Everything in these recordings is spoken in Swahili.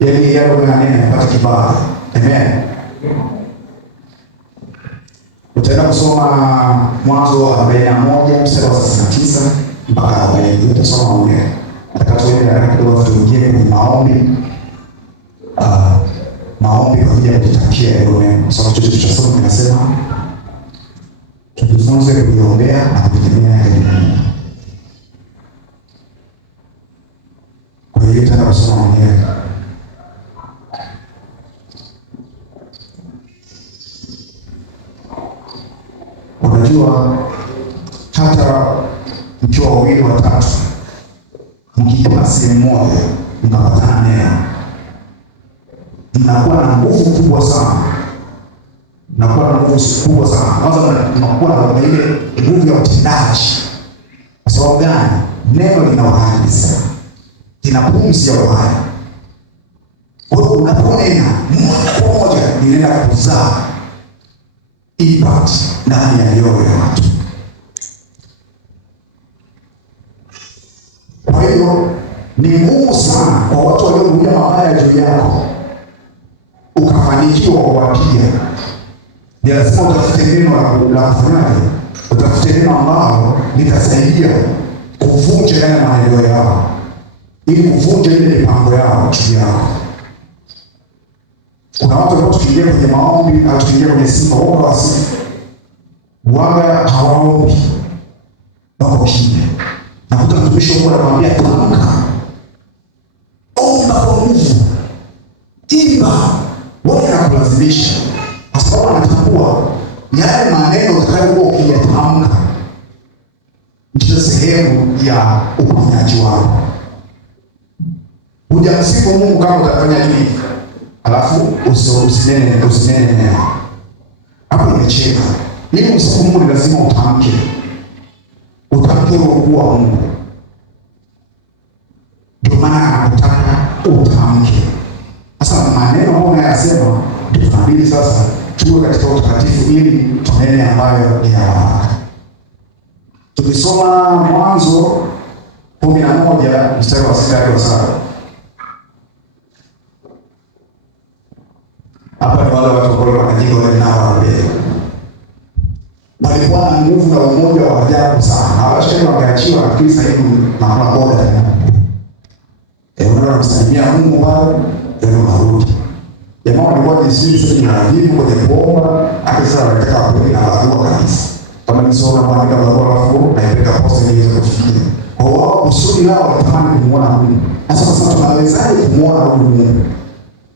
Yaani yale maneno yapate kibali. Amen. Utaenda kusoma Mwanzo 41 mstari wa 39 mpaka 40. Utasoma ule. Nataka tuende haraka kidogo tuingie kwenye maombi. Maombi kwa ajili ya kujitakia hilo neno. Kwa sababu chochote tunachosoma kinasema tujifunze kujiombea na kujitegemea katika Mungu. Kwa hiyo tutaenda kusoma mwenyewe. Unajua hata mkiwa wawili watatu mkikaa sehemu moja mkapatana neno, mnakuwa na nguvu kubwa sana. Mnakuwa na nguvu kubwa sana. Kwanza mnakuwa na ile nguvu ya utendaji. Kwa sababu gani? Neno lina uhai sana. Lina pumzi ya uhai. Kwa hiyo unaponena moja kwa moja linaenda kuzaa impact ndani ya mioyo ya watu. Kwa hiyo ni ngumu sana kwa watu waliorudia mabaya juu yako ukafanikiwa kuwapiga. Ni lazima utafute neno la kufanyaje? Utafute neno ambalo litasaidia kuvunja yale maendeleo yao, ili kuvunja ile mipango yao juu yao. Kuna watu ambao tukiingia kwenye maombi au tukiingia kwenye sifa, wao wasifu waga hawaombi, wako kimya. Nakuta mtumishi wa Mungu anamwambia tamka, omba kwa nguvu, imba, wewe unakulazimisha, kwa sababu anatambua yale maneno utakayokuwa ukiyatamka ndio sehemu ya uponyaji wako. Hujamsifu Mungu kama utafanya hivi, alafu usinene neno. Hapo nimecheka. Ili msifu Mungu ni lazima utamke. Utamke ukuu wa Mungu. Ndio maana anataka utamke. Sasa maneno ambayo unayasema ndio tunabidi sasa tuwe katika utakatifu ili tunene ambayo ni ya baraka. Tukisoma Mwanzo 11 mstari wa 6 hadi 7. Hapa ni wale watu ambao wanajenga wale nao wabele. Walikuwa na nguvu na umoja wa ajabu sana. Hawashikani wakaachiwa lakini sasa hivi nakula boga tena. Unaona msaidia Mungu pale, ndio marudi. Jamaa walikuwa jinsi na hivi kwenye bomba, akisema wanataka kwenda na barua kabisa. Kama ni sura kuandika barua alafu naipeleka posta ili iweze kufikia. Kwa wao kusudi lao wanatamani kumuona Mungu. Sasa tunawezaje kumuona Mungu?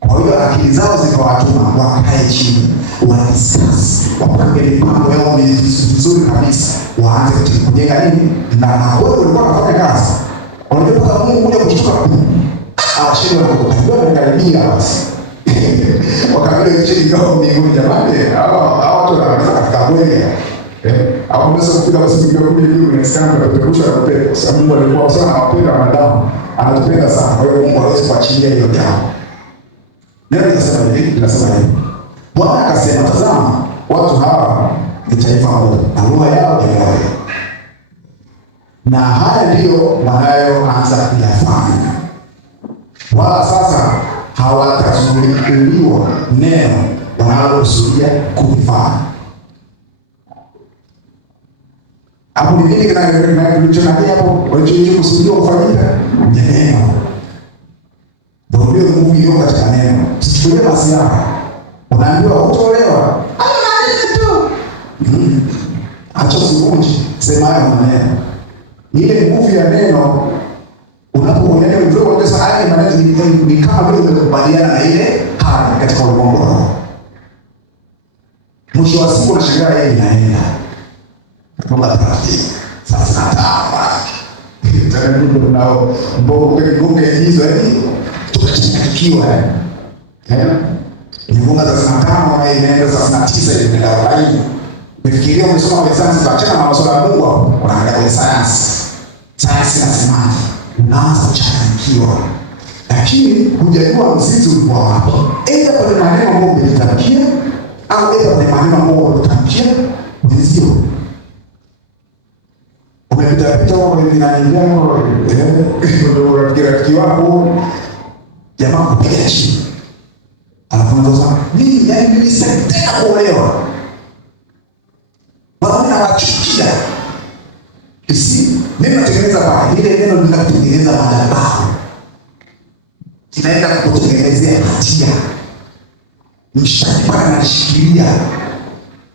Kwa hiyo akili zao zikawatuma wakae chini, wadiscuss, wapange mipango yao vizuri kabisa, waanze kujenga nini? Na wewe ulikuwa unafanya kazi. Unajua Mungu kuja kuchukua awashinde kukutambua na karibia basi. Wakabile chini kama mbinguni jamani, hao watu wanaweza kufika kweli. Hapo unaweza kufika basi mbinguni kule juu unasikana na kuterusha na kupepo. Sababu Mungu alikuwa sana anawapenda wanadamu, anatupenda sana. Kwa hiyo Mungu hawezi kuachilia hilo jambo. Neno linasema hivi. Bwana akasema, tazama, watu hawa ni taifa moja na lugha yao ni moja. Na haya ndiyo wanayoanza kuyafanya. Wala sasa hawatazuiliwa neno wanalokusudia kulifanya. Hapo ni nini kinachonadia hapo? Walichokusudia kufanyika ni neno. Ndio nguvu iliyo katika neno. Usichukulie masiara. Unaambiwa utolewa. Acha usivunje. Sema hayo maneno. Ile nguvu ya neno unapoongelea hivyo kwa sababu haya maneno ni kama vile umekubaliana na ile hali katika ulimwengu wako. Mwisho wa siku unashangaa yeye inaenda. Kama taratibu. Sasa nataka. Tena ndio nao mbogo hizo tukachanganyikiwa ni munga za 35 na inaenda za 39 inaenda 40. Ukifikiria umesoma kwa sayansi bakachana na masuala ya Mungu, unaangalia kwa sayansi. Sayansi inasemaje? Unaanza kuchanganyikiwa. Lakini hujajua mzizi ulikuwa wapi. Aidha kwenye maneno ambayo umetamkia au aidha kwenye maneno ambayo umetamkia mzio. Umepita kwa vinani vyako, ndio rafiki wako jamaa kupiga chini. Anafunza mimi sitaki tena kuolewa. Maana wachukia. Kisi, mimi natengeneza baa, ile neno linatengeneza madhabahu. Inaenda kutengenezea hatia. Mshtaki pale anashikilia.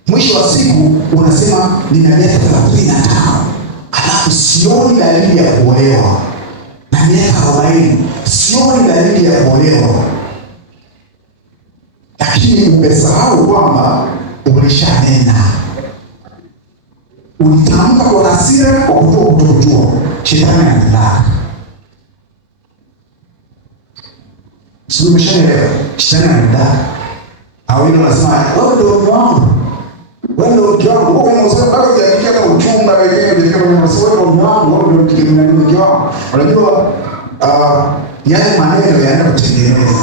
Mwisho wa siku unasema nina miaka 35. Alafu sioni dalili ya kuolewa. Na miaka 40, sioni dalili ya kuolewa. Lakini umesahau kwamba ulishanena. Ulitamka kwa hasira kwa kutokujua. Shetani anataka. Sio umeshaelewa? Shetani anataka. Au yule anasema, wewe ndio wangu. Wewe ndio wangu. Wewe unasema bado hujafikia hata uchumba wengine ndio unasema wewe ndio wangu, wewe ndio kitu wangu. Unajua yale maneno yanaenda kutengeneza.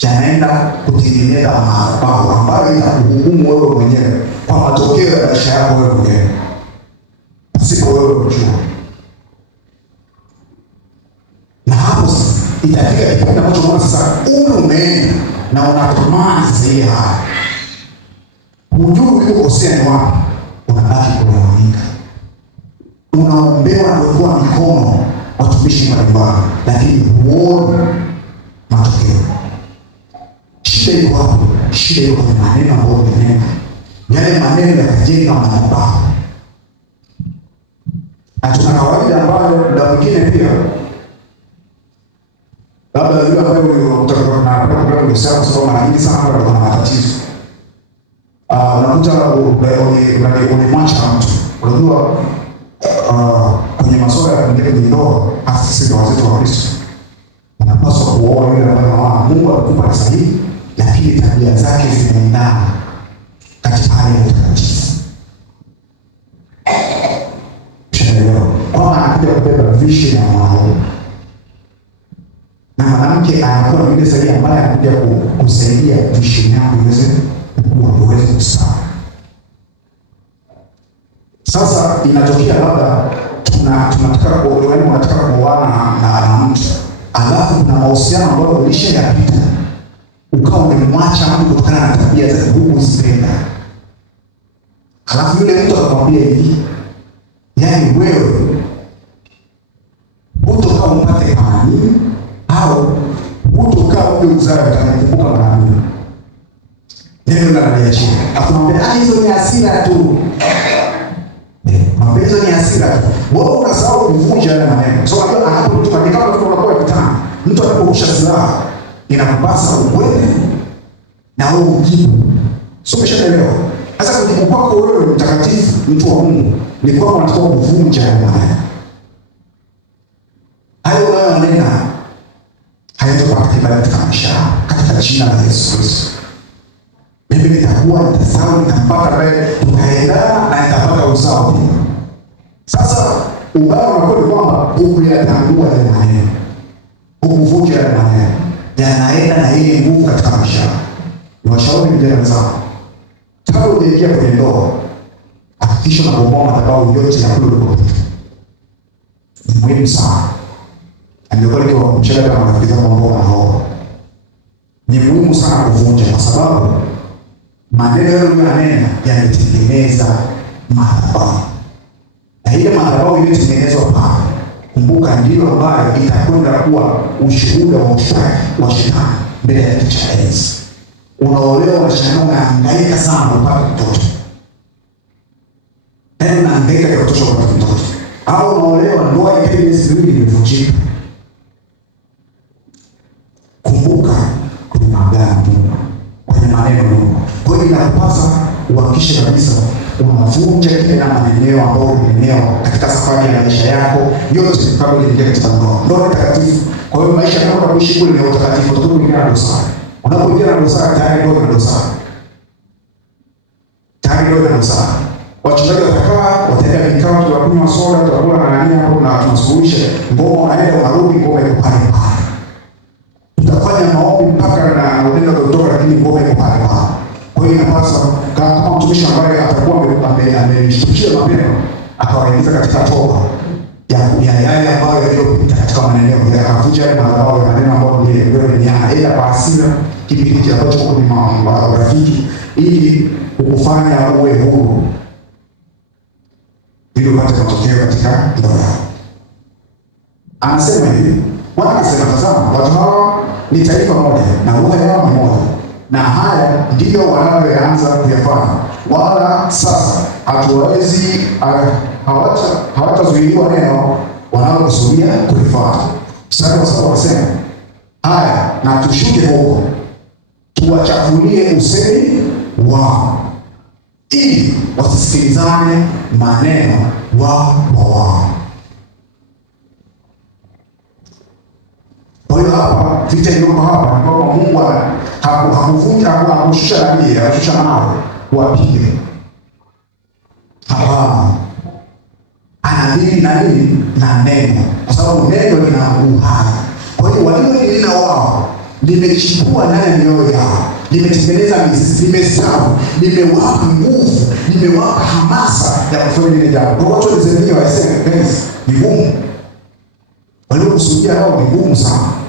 Yanaenda kutengeneza madhabahu ambayo itakuhukumu wewe mwenyewe kwa matokeo ya maisha yako wewe mwenyewe. Sipo wewe unajua. Na hapo itafika kipindi ambacho unaona sasa umeenda na unatamani zaidi haya. Hujui ulikosea ni wapi, unabaki kulalamika. Unaombewa na kuwekwa mikono watumishi mbalimbali, lakini huoni matokeo. Shida iko hapo. Shida iko kwenye maneno ambayo umenena. Yale maneno yakajenga madhabahu. Na tuna kawaida ambayo muda mwingine pia labda yule ambaye utakuwa na programu ya sawa sababu mara nyingi sana watu wana matatizo. Unakuta unamwacha mtu. Unajua kwenye masuala ya kuingia kwenye ndoa, hasa sisi wazee wa Kristo, unapaswa kuoa yule ambaye Mungu alikupa sahihi, lakini tabia zake zinaendana katika hali ya utakatifu. Kwa anakuja kubeba vishi na mwanaume. Na mwanamke anakuwa yule sahihi ambaye anakuja kusaidia vishi yako iweze kukua, iweze kustawi. Sasa inatokea labda tunataka kuolewa, tunataka kuoana na mtu. Alafu kuna mahusiano ambayo ulishayapita. Ukawa umemwacha mtu kutokana na tabia zake hukuzipenda. Alafu yule mtu akamwambia hivi, yaani wewe hutokaa umpate kama nini, au hutokaa ule uzao utakumbuka mara nini. Neno linaniachia. Akamwambia hizo ni hasira tu. Mapenzi ni hasira tu. Wewe unasahau kuvunja yale maneno. So unajua anapotoka ni kama tunakuwa vitani. Mtu anaporusha silaha inakupasa ukweli na wewe ujibu. Sio umeshaelewa? Sasa kujibu kwako wewe mtakatifu, mtu wa Mungu, ni kwamba unataka kuvunja yale maneno. Hayo unayonena hayatopata kibali katika maisha yako katika jina la Yesu Kristo. Mimi nitakuwa nitasahau, nitampata wewe, tutaendana na nitapata uzao pia. Sasa ubaya unakuwa ni kwamba hukuyatambua yale maneno, hukuvunja yale maneno, yanaenda na ile nguvu katika maisha yako. Niwashauri vijana wenzangu, kabla hujaingia kwenye ndoa, hakikisha unabomoa madhabahu yote ya kule ulipopita. Ni muhimu sana. Ndio kwa hiyo kumcheka kama marafiki zangu ambao wanaoa, ni muhimu sana kuvunja, kwa sababu maneno yale unayonena yanatengeneza madhabahu. Na ile madhabahu iliyotengenezwa pale, kumbuka ndio ambayo itakwenda kuwa ushuhuda wa ushtaki wa shetani mbele ya kiti cha enzi. Unaolewa na shetani, unahangaika sana kupata mtoto. Tena unahangaika ya kutosha kupata mtoto. Au unaolewa ndoa ikiwa miezi miwili imevunjika. Kumbuka kwenye maagano, kwenye maneno Mungu. Kwa hiyo inakupasa uhakikishe kabisa unavunja kile na maneno ambayo umeneneo katika safari ya maisha yako yote kabla hujaingia katika ndoa. Ndoa ni takatifu. Kwa hiyo maisha yako unapoishi kule ni utakatifu, utakuwa na dosari. Unapoingia na dosari tayari ndio una dosari. Tayari ndio una dosari. Wachungaji watakaa, wataenda vikao, tutakunywa soda, tutakula na nani hapo na tunasuluhisha. Ngoma unaenda unarudi, ngoma iko pale pale. Tutafanya maombi mpaka na neno kutoka, lakini ngoma iko pale pale. Kwa hiyo inapaswa kama mtumishi ambaye atakuwa ameshtukia mapema akawaingiza katika toba, ya yale ambayo yaliyopita katika maneno yakavunja yale madhabahu ya maneno ambayo yaliyoneneana ila kwa hasira kipindi ambacho ni marafiki, ili kukufanya uwe huru, ili upate matokeo katika ndoa yako. Anasema hivi, Bwana anasema, tazama, watu hawa ni taifa moja na lugha yao ni moja, na haya ndiyo wanayoanza kuyafanya, wala sasa hawatazuiliwa neno wanaokusudia kulifuata. Mstari wa 7 wanasema, haya na tushuke huko tuwachafulie usemi wao, ili wasisikilizane maneno wao kwa wao. Kwa hiyo hapa vita iliyoko hapa ni kwamba Mungu hakushusha nabii, akashusha mawe wapige. Hapa anadili na nini? Na neno, kwa sababu neno lina uhai. Kwa hiyo waliolinda wao limechipua ndani ya mioyo yao, limetengeneza mizizi, limestawi, limewapa nguvu, limewapa hamasa ya kufanya lile jambo. Kwa watu walizemea waseme penzi ni ngumu, waliokusudia wao ni ngumu sana.